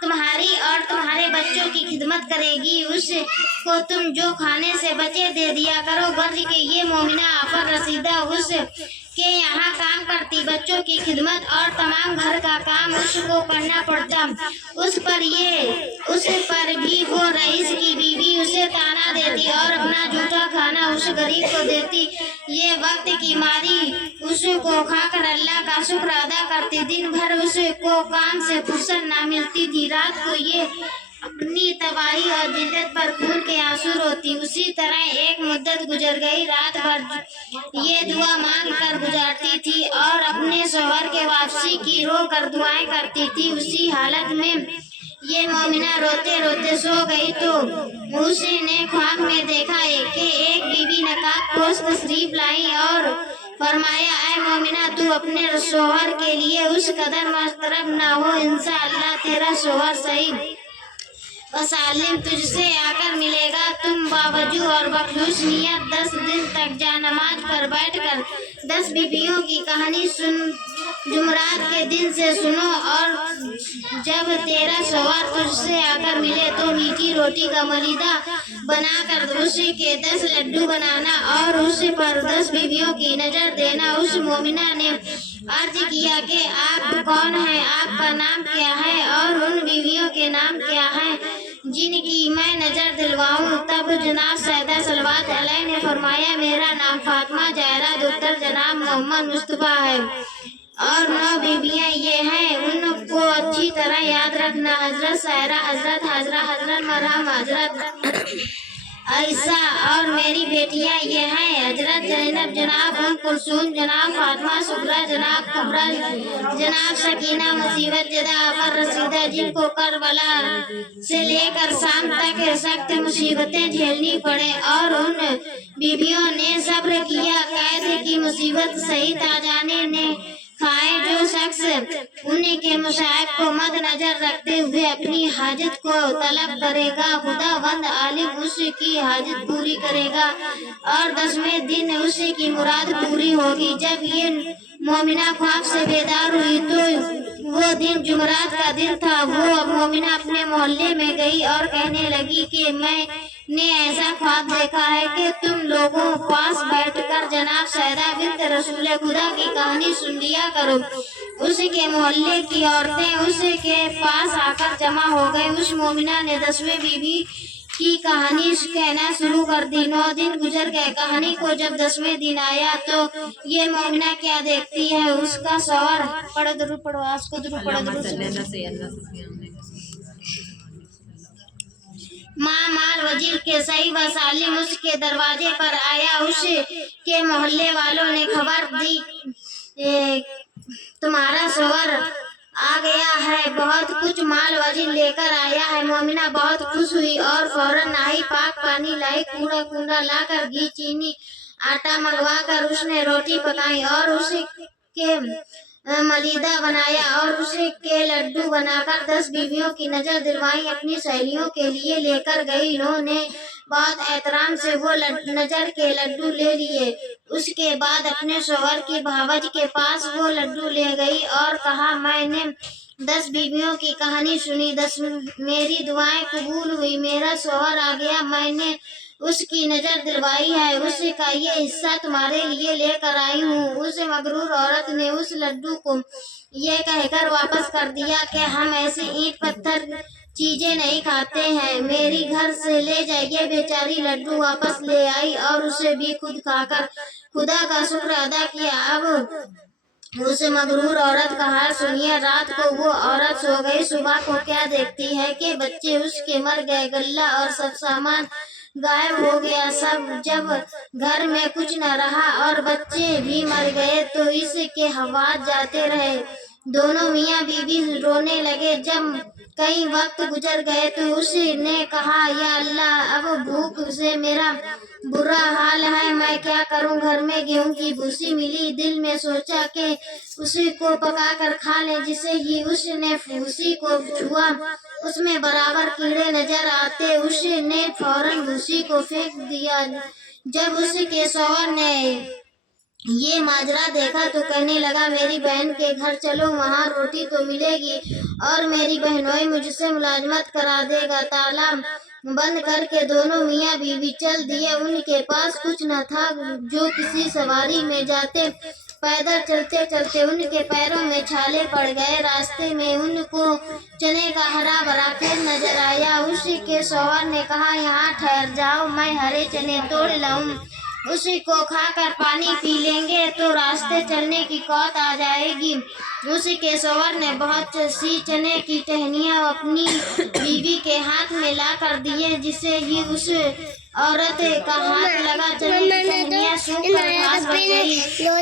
تمہارے بچوں کی خدمت کرے گی، اس کو تم جو کھانے سے بچے دے دیا کرو، غرض کہ یہ مومنہ آفر رسیدہ اس کے یہاں کام کرتی، بچوں کی خدمت اور تمام گھر کا کام اس کو کرنا پڑتا، اس پر بھی وہ رئیس کی بیوی اسے طعنہ دیتی اور اپنا جھوٹا کھانا اس غریب کو دیتی، یہ وقت کی ماری اس کو کھا کر اللہ کا شکر ادا کرتی، دن بھر اس کو کام سے فرصت نہ ملتی تھی، رات کو یہ اپنی تباہی اور ذلت پر خون کے آنسو روتی۔ اسی طرح ایک مدت گزر گئی، رات بھر یہ دعا مانگ کر گزارتی تھی اور اپنے شوہر کے واپسی کی رو کر دعائیں کرتی تھی، اسی حالت میں یہ مومنہ روتے روتے سو گئی تو اس نے خواب میں دیکھا کہ ایک بی بی نقاب پوش تشریف لائی اور فرمایا، اے مومنہ، تو اپنے شوہر کے لیے اس قدر مضطرب نہ ہو، انشاءاللہ تیرا شوہر صحیح وسلم تجھ سے آ کر ملے گا، تم باوجو اور بخلوص نیت 10 دن تک جا نماز پر بیٹھ کر 10 بیویوں کی کہانی جمعرات کے دن سے سنو، اور جب تیرا شوہر تجھ سے آ کر ملے تو میٹھی روٹی کا ملیدہ بنا کر اس کے 10 لڈو بنانا اور اس پر 10 بیویوں کی نظر دینا۔ اس مومنہ نے عرض کیا کہ آپ کون ہیں، آپ کا نام کیا ہے اور ان بیویوں کے نام کیا ہیں جن کی میں نظر دلواؤں؟ تب جناب سیدہ صلوات علیہ نے فرمایا، میرا نام فاطمہ زہرا دختر جناب محمد مصطفیٰ ہے، اور 9 بیویاں یہ ہیں، ان کو اچھی طرح یاد رکھنا، حضرت سائرہ، حضرت حاجرہ، حضرت مریم، حضرت عائشہ، اور میری بیٹیاں یہ ہیں، حضرت زینب، جناب ام کلثوم، جناب فاطمہ صغریٰ، جناب کبریٰ، جناب سکینہ مصیبت زدہ آفر رسیدہ، جن کو کربلا سے لے کر شام تک سخت مصیبتیں جھیلنی پڑیں، اور ان بیویوں نے صبر کیا، قید کی مصیبت سہی، تاجانے نے کھائے، جو شخص ان کے مصائب کو مد نظر رکھتے ہوئے اپنی حاجت کو طلب کرے گا، خداوند عالم اس کی حاجت پوری کرے گا، اور 10ویں دن اس کی مراد پوری ہوگی۔ جب یہ مومنہ خواب سے بیدار ہوئی تو وہ دن جمعرات کا دن تھا، وہ مومنہ اپنے محلے میں گئی اور کہنے لگی کہ میں نے ایسا خواب دیکھا ہے کہ تم لوگوں پاس بیٹھ کر جناب سیدہ بنت رسول خدا کی کہانی سن لیا کرو۔ اس کے محلے کی عورتیں اس کے پاس آ کر جمع ہو گئی، اس مومنہ نے 10ویں بیوی کی کہانی کہنا شروع کر دی۔ 9 دن گزر گئے، کہانی کو جب 10ویں دن آیا تو یہ مومنہ کیا دیکھتی ہے، اس کا شوہر پڑھو درود پڑھو، آج کو درود پڑھو، مال وزیر کے صحیح و سالم اس کے دروازے پر آیا، اس کے محلے والوں نے خبر دی، تمہارا شوہر آ گیا ہے، بہت کچھ مال وزیر لے کر آیا ہے۔ مومنہ بہت خوش ہوئی اور فوراً نہائی، پاک پانی لائی، کوڑا کنڈا لا کر گھی چینی آٹا منگوا کر اس نے روٹی پکائی اور اس کے ملیدہ بنایا اور اس کے لڈو بنا کر 10 بیویوں کی نظر دلوائی، اپنی سہیلیوں کے لیے لے کر گئی، انہوں نے بہت احترام سے وہ نظر کے لڈو لے لیے، اس کے بعد اپنے شوہر کی بھاوج کے پاس وہ لڈو لے گئی اور کہا، میں نے 10 بیویوں کی کہانی سنی، 10 میری دعائیں قبول ہوئی، میرا شوہر آ گیا، میں نے اس کی نظر دلوائی ہے، اس کا یہ حصہ تمہارے لیے لے کر آئی ہوں۔ اس مغرور عورت نے اس لڈو کو یہ کہہ کر واپس کر دیا کہ ہم ایسی اینٹ پتھر چیزیں نہیں کھاتے ہیں، میری گھر سے لے جائیے۔ بیچاری لڈو واپس لے آئی اور اسے بھی خود کھا کر خدا کا شکر ادا کیا۔ اب اس مغرور عورت کا حال سنیے۔ رات کو وہ عورت سو گئی، صبح کو کیا دیکھتی ہے کہ بچے اس کے مر گئے، غلہ اور سب سامان غائب ہو گیا۔ جب گھر میں کچھ نہ رہا اور بچے بھی مر گئے تو اس کے حواس جاتے رہے، دونوں میاں بیوی رونے لگے۔ جب کئی وقت گزر گئے تو اس نے کہا، یا اللہ، اب بھوک سے میرا برا حال ہے، میں کیا کروں؟ گھر میں گیہوں کی بھوسی ملی، دل میں سوچا کہ اسی کو پکا کر کھا لیں۔ جیسے ہی اس نے بھوسی کو چھوا، اس میں برابر کیڑے نظر آتے، اس نے فوراً بھوسی کو پھینک دیا۔ جب اس کے شوہر نے ये माजरा देखा तो कहने लगा, मेरी बहन के घर चलो, वहाँ रोटी तो मिलेगी और मेरी बहनोई मुझसे मुलाजमत करा देगा। ताला बंद करके दोनों मियाँ बीवी चल दिए। उनके पास कुछ न था जो किसी सवारी में जाते। पैदल चलते चलते उनके पैरों में छाले पड़ गए। रास्ते में उनको चने का हरा भरा खेत नजर आया। उसी के शौहर ने कहा, यहाँ ठहर जाओ, मैं हरे चने तोड़ लाऊं, उसी को खाकर पानी पी लेंगे तो रास्ते चलने की कौत आ जाएगी। उसी के शौहर ने बहुत सी चने की टहनियाँ अपनी बीवी के हाथ में ला कर दिए। जिसे ही उस औरत का हाथ लगा, चने की टहनियाँ सूख कर घास बन गई।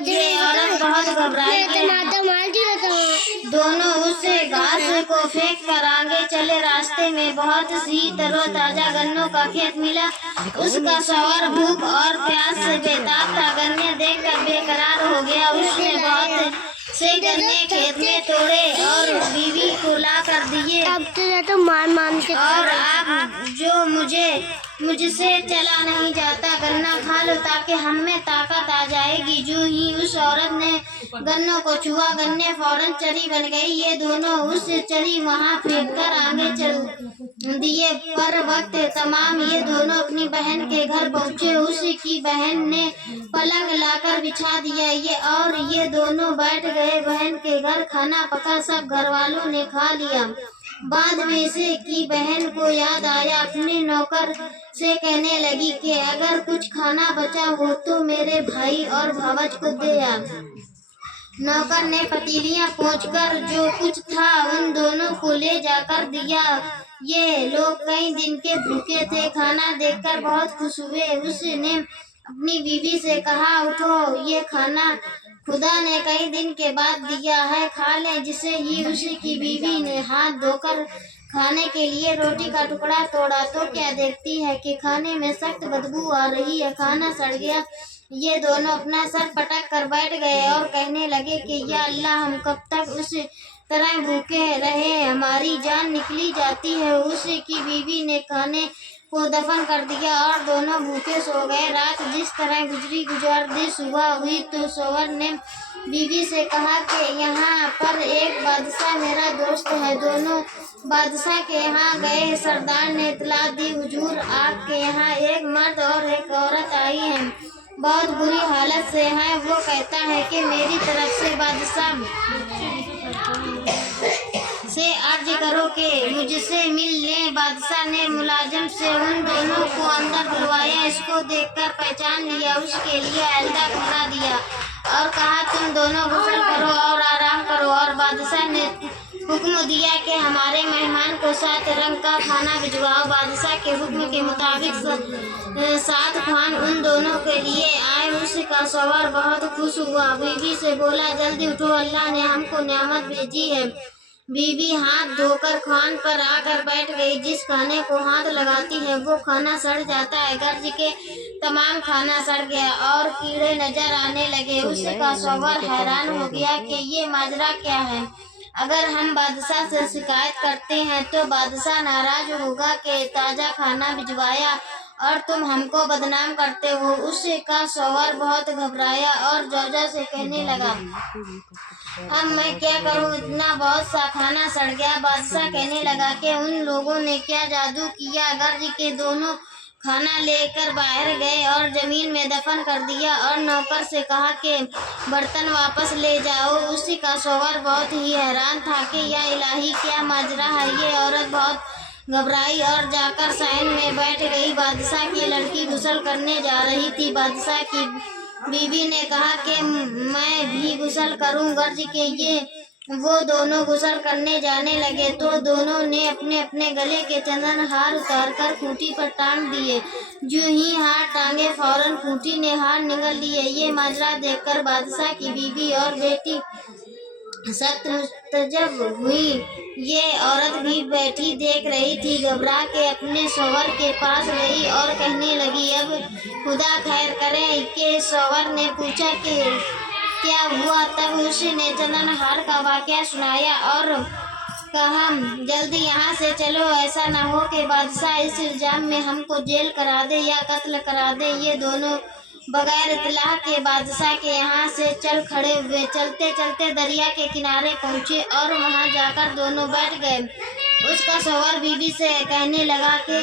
ये औरत बहुत घबराई। दोनों उस घास को फेंक कर आगे चले। रास्ते में बहुत सी तरोताजा गन्नों का खेत मिला। उसका शौहर भूख और प्यास से बेताब था। गन्ने देखकर बेकरार हो गया। उसने बहुत से गन्ने खेत में तोड़े और बीवी को ला कर दिए। अब तो मान के और आप जो मुझसे चला नहीं जाता, गन्ना खा लो ताकि हम में ताकत आ जाएगी। जो ही उस औरत ने गन्नों को छुआ, गन्ने फौरन चरी बन गई। ये दोनों उस चरी वहाँ फेंक कर आगे चल दिए। पर वक्त तमाम ये दोनों अपनी बहन के घर पहुँचे। उसकी बहन ने पलंग लाकर बिछा दिया ये दोनों बैठ गए। बहन के घर खाना पका, सब घर वालों ने खा लिया। बाद में से की बहन को याद आया, अपने नौकर से कहने लगी कि अगर कुछ खाना बचा हो तो मेरे भाई और भावज को दे आ। नौकर ने पतीलियां पोंछकर जो कुछ था उन दोनों को ले जाकर दिया। ये लोग कई दिन के भूखे थे। खाना देखकर बहुत खुश हुए। उसने अपनी बीवी से कहा, उठो, ये खाना खुदा ने कई दिन के बाद दिया है, खा ले। जिसे ही उसकी बीवी ने हाथ धोकर खाने के लिए रोटी का टुकड़ा तोड़ा तो क्या देखती है कि खाने में सख्त बदबू आ रही है। खाना सड़ गया। ये दोनों अपना सर पटक कर बैठ गए और कहने लगे कि या अल्लाह, हम कब तक उस तरह भूखे रहे, हमारी जान निकली जाती है। उसकी बीवी ने खाने को दफन कर दिया और दोनों भूखे सो गए। रात जिस तरह गुजर दी, सुबह हुई तो शौहर ने बीवी से कहा कि यहाँ पर एक बादशाह मेरा दोस्त है। दोनों बादशाह के यहाँ गए। सरदार ने इतला दी, हुजूर, आपके यहाँ एक मर्द और एक औरत आई है, बहुत बुरी हालत से है। वो कहता है कि मेरी तरफ से बादशाह से अर्ज करो कि मुझसे मिल लें। बादशाह ने मुलाजिम से उन दोनों को अंदर बुलवाया। इसको देखकर पहचान लिया। उसके लिए अलदा कमरा दिया और कहा, तुम दोनों गुस्ल करो और आराम करो। और बादशाह ने हुक्म दिया कि हमारे मेहमान को 7 रंग का खाना भिजवाओ। बादशाह के हुक्म के मुताबिक 7 खान उन दोनों के लिए आए। उसका शौहर बहुत खुश हुआ। बीवी से बोला, जल्दी उठो, अल्लाह ने हमको नियामत भेजी है। बीवी हाथ धोकर खान पर आकर बैठ गई। जिस खाने को हाथ लगाती है वो खाना सड़ जाता है। गर्ज के तमाम खाना सड़ गया और कीड़े नजर आने लगे। उसका शौहर हैरान हो गया कि ये माजरा क्या है। अगर हम बादशाह से शिकायत करते हैं तो बादशाह नाराज होगा कि ताज़ा खाना भिजवाया और तुम हमको बदनाम करते हो। उसका शौहर बहुत घबराया और जोजा से कहने लगा, अब मैं क्या करूं, इतना बहुत सा खाना सड़ गया। बादशाह कहने लगा कि उन लोगों ने क्या जादू किया। गर्ज के दोनों खाना लेकर बाहर गए और जमीन में दफन कर दिया और नौकर से कहा कि बर्तन वापस ले जाओ। उसी का शौहर बहुत ही हैरान था कि या इलाही, क्या माजरा है। ये औरत बहुत घबराई और जाकर सहन में बैठ गई। बादशाह की लड़की गुस्ल करने जा रही थी। बादशाह की बीवी ने कहा कि मैं भी गुस्ल करूं। गर्ज के ये वो दोनों गुस्ल करने जाने लगे तो दोनों ने अपने अपने गले के चंदन हार उतारकर खूंटी पर टांग दिए। जो ही हार टांगे फौरन खूंटी ने हार निगल लिए। ये माजरा देखकर बादशाह की बीवी और बेटी सख्त मुस्तजब हुई। ये औरत भी बैठी देख रही थी। घबरा के अपने शौहर के पास गई और कहने लगी, अब खुदा खैर करे। के शौहर ने पूछा कि क्या हुआ। तब उसने चंदनहार का वाकया सुनाया और कहा, जल्दी यहाँ से चलो, ऐसा न हो कि बादशाह इस इल्जाम में हमको जेल करा दे या कत्ल करा दे। ये दोनों बगैर इत्तला के बादशाह के यहाँ से चल खड़े हुए। चलते चलते दरिया के किनारे पहुँचे और वहाँ जाकर दोनों बैठ गए। उसका शौहर बीवी से कहने लगा कि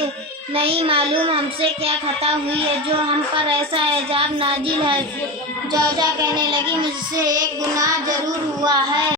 नहीं मालूम हमसे क्या खता हुई है जो हम पर ऐसा एजाब नाजिल है। जौजा कहने लगी मुझसे एक गुनाह जरूर हुआ है।